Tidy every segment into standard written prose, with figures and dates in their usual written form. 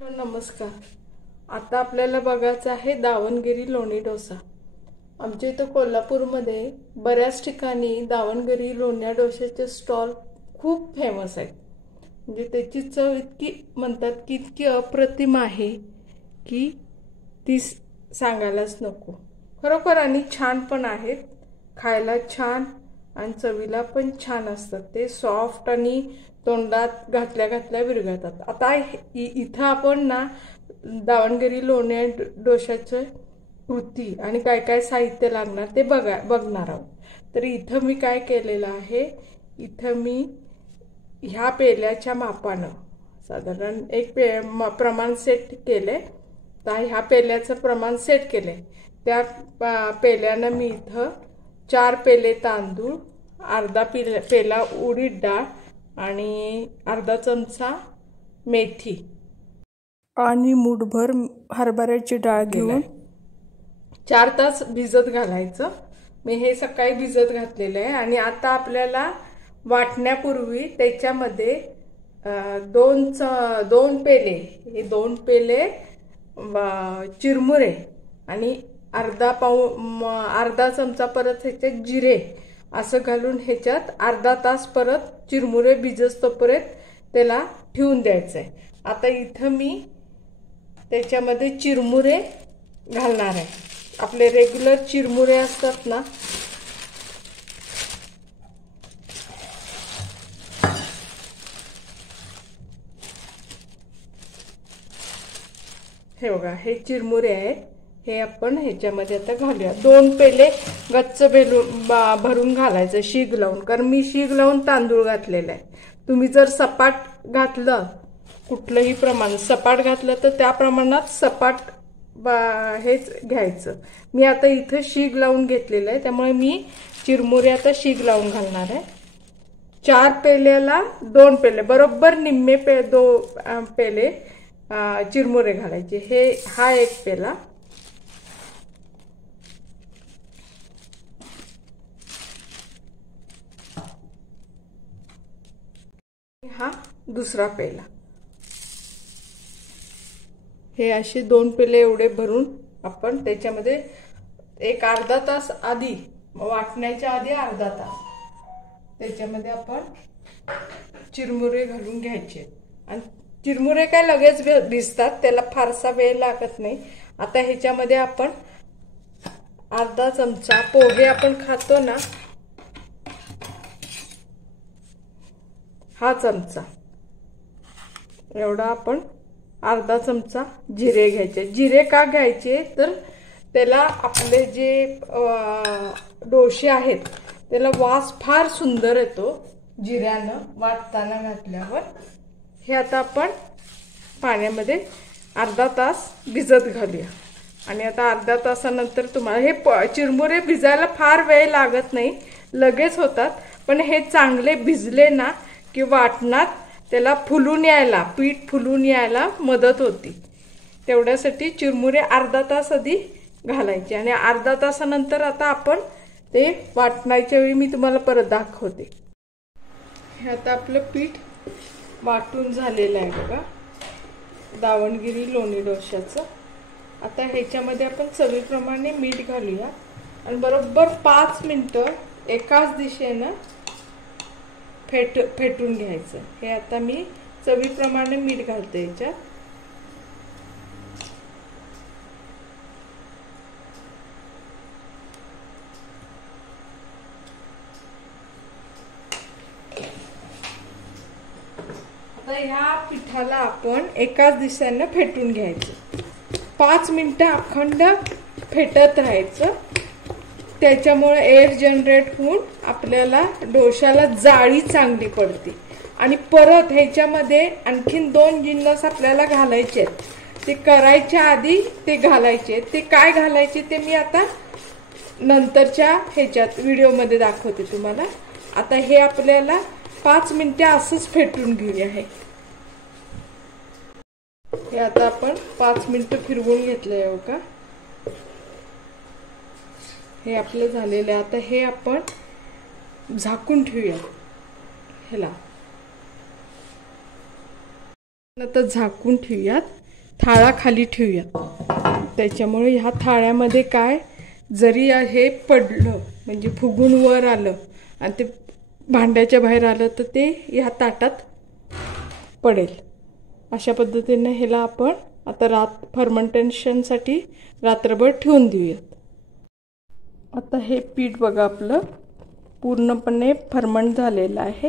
नमस्कार। आता आपल्याला बघायचं आहे दावणगिरी लोणी डोसा। आमच्या इथं कोल्हापूरमध्ये बऱ्याच ठिकाणी दावणगिरी लोण्या डोशाचे स्टॉल खूप फेमस आहेत। म्हणजे त्याची चव इतकी म्हणतात की इतकी अप्रतिम आहे की ती सांगायलाच नको। खरोखर आणि छान पण आहेत, खायला छान आणि चवीला पण छान असतात। ते सॉफ्ट आणि तोंडात घातल्या घातल्या विरघळतात। आता इथं आपण ना दावणगिरी लोण्या डोशाचे कृती आणि काय काय साहित्य लागणार ते बघणार आहोत। तर इथं मी काय केलेलं आहे, इथं मी ह्या पेल्याच्या मापानं साधारण एक प्रमाण सेट केले। तर ह्या पेल्याचं प्रमाण सेट केले, त्या पेल्यानं मी इथं 4 पेले तांदूळ, अर्धा पेला उडीद डाळ आणि अर्धा चमचा मेथी आणि मूठभर हरभऱ्याची डाळ घेऊन 4 तास भिजत घालायचं। मी हे सकाळी भिजत घातलेलं आहे। आणि आता आपल्याला वाटण्यापूर्वी त्याच्यामध्ये 2 पेले, हे 2 पेले चिरमुरे आणि अर्धा चमचा परत ह्याच्यात जिरे असं घालून ह्याच्यात अर्धा तास परत चिरमुरे भिजस्तोपर्यंत त्याला ठेवून द्यायचंय। आता इथं मी त्याच्यामध्ये चिरमुरे घालणार आहे। आपले रेग्युलर चिरमुरे असतात ना, हे बघा, हे चिरमुरे आहेत, हे आपण ह्याच्यामध्ये आता घालूया। 2 पेले गच्च भरून घालायचं शीग लावून, कारण मी शीग लावून तांदूळ घातलेला आहे। तुम्ही जर सपाट घातलं, कुठलंही प्रमाण सपाट घातलं तर त्या प्रमाणात सपाट हेच घ्यायचं। मी आता इथं शीग लावून घेतलेलं आहे, त्यामुळे मी चिरमुरे आता शीग लावून घालणार आहे। 4 पेल्याला 2 पेले, बरोबर निम्मे 2 पेले चिरमुरे घालायचे। हा 1 पेला, हा दुसरा पेला। हे असे 2 पेले एवढे भरून आपण त्याच्यामध्ये एक अर्धा तास आधी, वाटण्याच्या आधी अर्धा तास त्याच्यामध्ये आपण चिरमुरे घालून घ्यायचे। आणि चिरमुरे काय लगेच भिजतात, त्याला फारसा वेळ लागत नाही। आता ह्याच्यामध्ये आपण अर्धा चमचा, पोहे आपण खातो ना, हा चमचा एवढा आपण अर्धा चमचा जिरे घ्यायचे। जिरे का घ्यायचे तर त्याला आपले जे डोसे आहेत त्याला वास फार सुंदर येतो जिऱ्यानं वाटताना घातल्यावर। हे आता आपण पाण्यामध्ये अर्धा तास भिजत घालूया। आणि आता अर्धा तासानंतर तुम्हाला हे चिरमुरे भिजायला फार वेळ लागत नाही, लगेच होतात। पण हे चांगले भिजले ना की वाटणात त्याला फुलून यायला, पीठ फुलून यायला मदत होती। तेवढ्यासाठी चिरमुरे अर्धा तास आधी घालायचे। आणि अर्धा तासानंतर आता आपण ते वाटण्याच्या वेळी मी तुम्हाला परत दाखवते। हे आता आपलं पीठ वाटून झालेलं आहे बघा, दावणगिरी लोणी डोशाचं। आता ह्याच्यामध्ये आपण चवीप्रमाणे मीठ घालूया आणि बरोबर 5 मिनिटं एकाच दिशेनं फेटून घ्यायचं। हे आता मी चवीप्रमाणे मीठ घालते याच्यात। आता ह्या पिठाला आपण एकाच दिशेनं फेटून घ्यायचं। 5 मिनिटं अखंड फेटत राहायचं, त्याच्यामुळे एअर जनरेट होऊन आपल्याला डोशाला जाळी चांगली पडते। आणि परत ह्याच्यामध्ये आणखीन 2 जिन्नस आपल्याला घालायचे आहेत, ते करायच्या आधी ते घालायचे। ते काय घालायचे ते मी आता नंतरच्या ह्याच्यात व्हिडिओमध्ये दाखवते तुम्हाला। आता हे आपल्याला 5 मिनिटे असंच फेटून घेऊया। हे आता आपण 5 मिनिटं फिरवून घेतलंय बघा, हे आपलं झालेलं आहे। आता हे आपण झाकून ठेवूया ह्याला, आता झाकून ठेवूयात। थाळा खाली ठेवूया. त्याच्यामुळे ह्या थाळ्यामध्ये काय जरी हे पडलं म्हणजे फुगून वर आलं आणि ते भांड्याच्या बाहेर आलं तर ते ह्या ताटात पडेल. अशा पद्धतीने ह्याला आपण आता फर्मेंटेशनसाठी रात्रभर ठेवून देऊयात. आता हे पीठ बघा आपलं पूर्णपणे फर्मंट झालेलं आहे.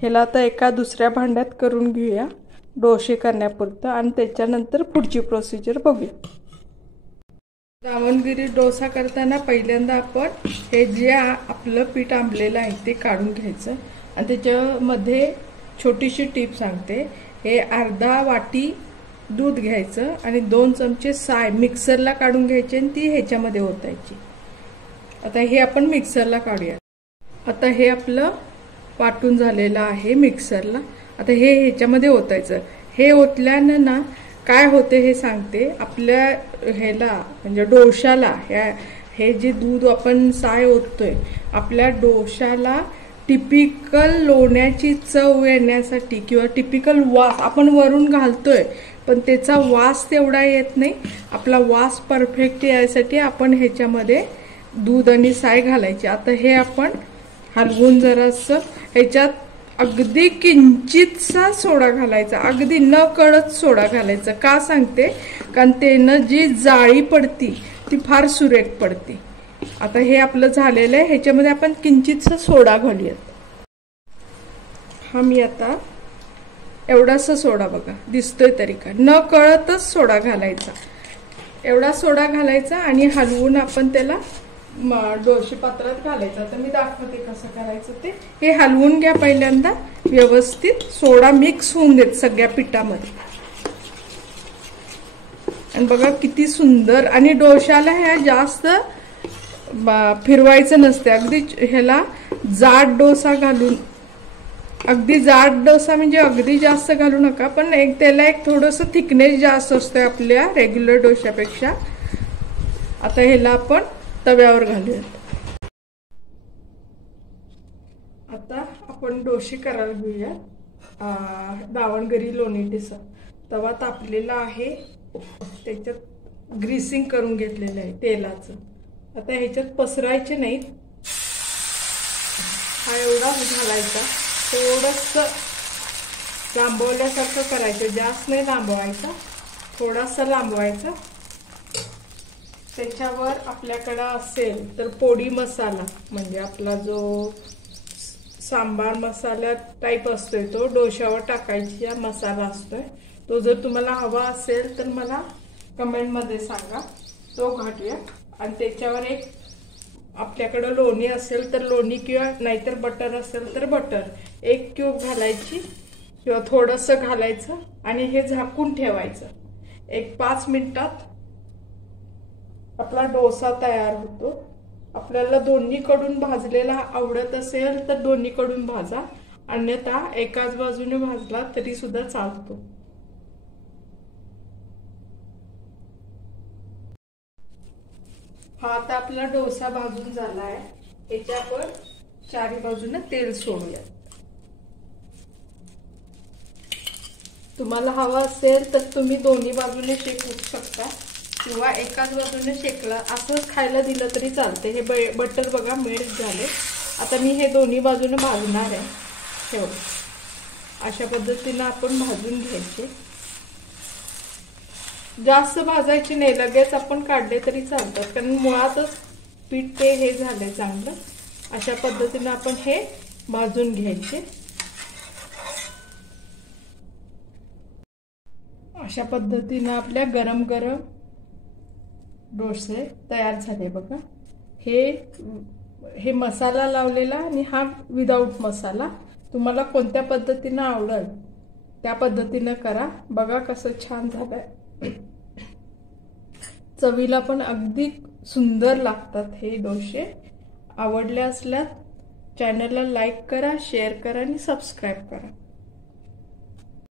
ह्याला आता एका दुसऱ्या भांड्यात करून घेऊया डोसे करण्यापुरतं आणि त्याच्यानंतर पुढची प्रोसिजर बघूया. दावणगिरी डोसा करताना पहिल्यांदा आपण हे जे आपलं पीठ आंबलेलं आहे ते काढून घ्यायचं आणि त्याच्यामध्ये छोटीशी टीप सांगते. हे अर्धा वाटी दूध घ्यायचं आणि 2 चमचे साय मिक्सरला काढून घ्यायची आणि ती ह्याच्यामध्ये ओतायची. आता हे आपण मिक्सरला काढूया. आता हे आपलं वाटून झालेलं आहे मिक्सरला. आता हे ह्याच्यामध्ये ओतायचं. हे ओतल्यानं ना काय होते हे सांगते. आपल्या ह्याला म्हणजे डोशाला हे जे दूध आपण साय ओततोय आपल्या डोशाला टिपिकल लोण्याची चव येण्यासाठी किंवा टिपिकल वास आपण वरून घालतोय पण त्याचा वास तेवढा येत नाही. आपला वास परफेक्ट यायसाठी आपण ह्याच्यामध्ये दूध आणि साय घालायची. आता हे आपण हलवून जरासं ह्याच्यात अगदी किंचितसा सोडा घालायचा. अगदी न कळत सोडा घालायचा. का सांगते कारण त्यानं जी जाळी पडती ती फार सुरेख पडते. आता हे आपलं झालेलं आहे. ह्याच्यामध्ये आपण किंचितसा सोडा घालूयात. हा मी आता एवढासा सोडा बघा दिसतोय तरी का न कळतच सोडा घालायचा. एवढा सोडा घालायचा आणि हलवून आपण त्याला डोसे पात्रात घालायचं. आता मी दाखवते कसं करायचं ते. हे हलवून घ्या पहिल्यांदा व्यवस्थित. सोडा मिक्स होऊन देत सगळ्या पिठामध्ये आणि बघा किती सुंदर. आणि डोशाला ह्या जास्त फिरवायचं नसते. अगदी ह्याला जाड डोसा घालून अगदी जाड डोसा म्हणजे अगदी जास्त घालू नका पण त्याला एक थोडंसं थिकनेस जास्त असतं आपल्या रेग्युलर डोशापेक्षा. आता ह्याला आपण तव्यावर घालूयात. आता आपण डोसे करायला घेऊया. दावणगिरी लोणी डोसा. तवा तापलेला आहे. त्याच्यात ग्रीसिंग करून घेतलेलं आहे तेलाचं. आता ह्याच्यात पसरायचे नाहीत. हा एवढा घालायचा. थोडंसं लांबवल्यासारखं करायचं. जास्त नाही लांबवायचा. थोडासा लांबवायचा. त्याच्यावर आपल्याकडे असेल तर पोडी मसाला म्हणजे आपला जो सांबार मसाला टाईप असतोय तो डोशावर टाकायचा मसाला असतोय तो जर तुम्हाला हवा असेल तर मला कमेंटमध्ये सांगा. तो घालूया. आणि त्याच्यावर एक आपल्याकडे लोणी असेल तर लोणी किंवा नाहीतर बटर असेल तर बटर 1 क्यूब घालायची किंवा थोडंसं घालायचं आणि हे झाकून ठेवायचं. एक 5 मिनिटात आपला डोसा तयार होतो. आपल्याला दोन्हीकडून भाजलेला आवडत असेल तर दोन्हीकडून भाजा. अन्यथा एकाच बाजूने भाजला तरी सुद्धा चालतो. हा आता आपला डोसा भाजून झाला आहे. याच्यावर चारी बाजूने तेल सोडूया. तुम्हाला हवा असेल तर तुम्ही दोन्ही बाजूने शेकू शकता किंवा एकाच बाजूने शेकला असं खायला दिलं तरी चालते. हे बटर बघा मेल्ट झाले. आता मी हे दोन्ही बाजूने भाजणार आहे. ठेव. अशा पद्धतीने आपण भाजून घ्यायचे. जास्त भाजायची नाही. लगेच आपण काढले तरी चालतात कारण मुळातच पीठ ते हे झाले चांगलं. अशा पद्धतीने आपण हे भाजून घ्यायचे. अशा पद्धतीने आपल्या गरम गरम डोसे तयार झाले बघा. हे मसाला लावलेला आणि हा विदाऊट मसाला. तुम्हाला कोणत्या पद्धतीने आवडेल त्या पद्धतीने करा. बघा कसं छान झालंय. चवीला पण अगदी सुंदर लागतात हे डोसे. आवडले असल्यास चॅनलला लाईक करा, शेअर करा आणि सबस्क्राईब करा.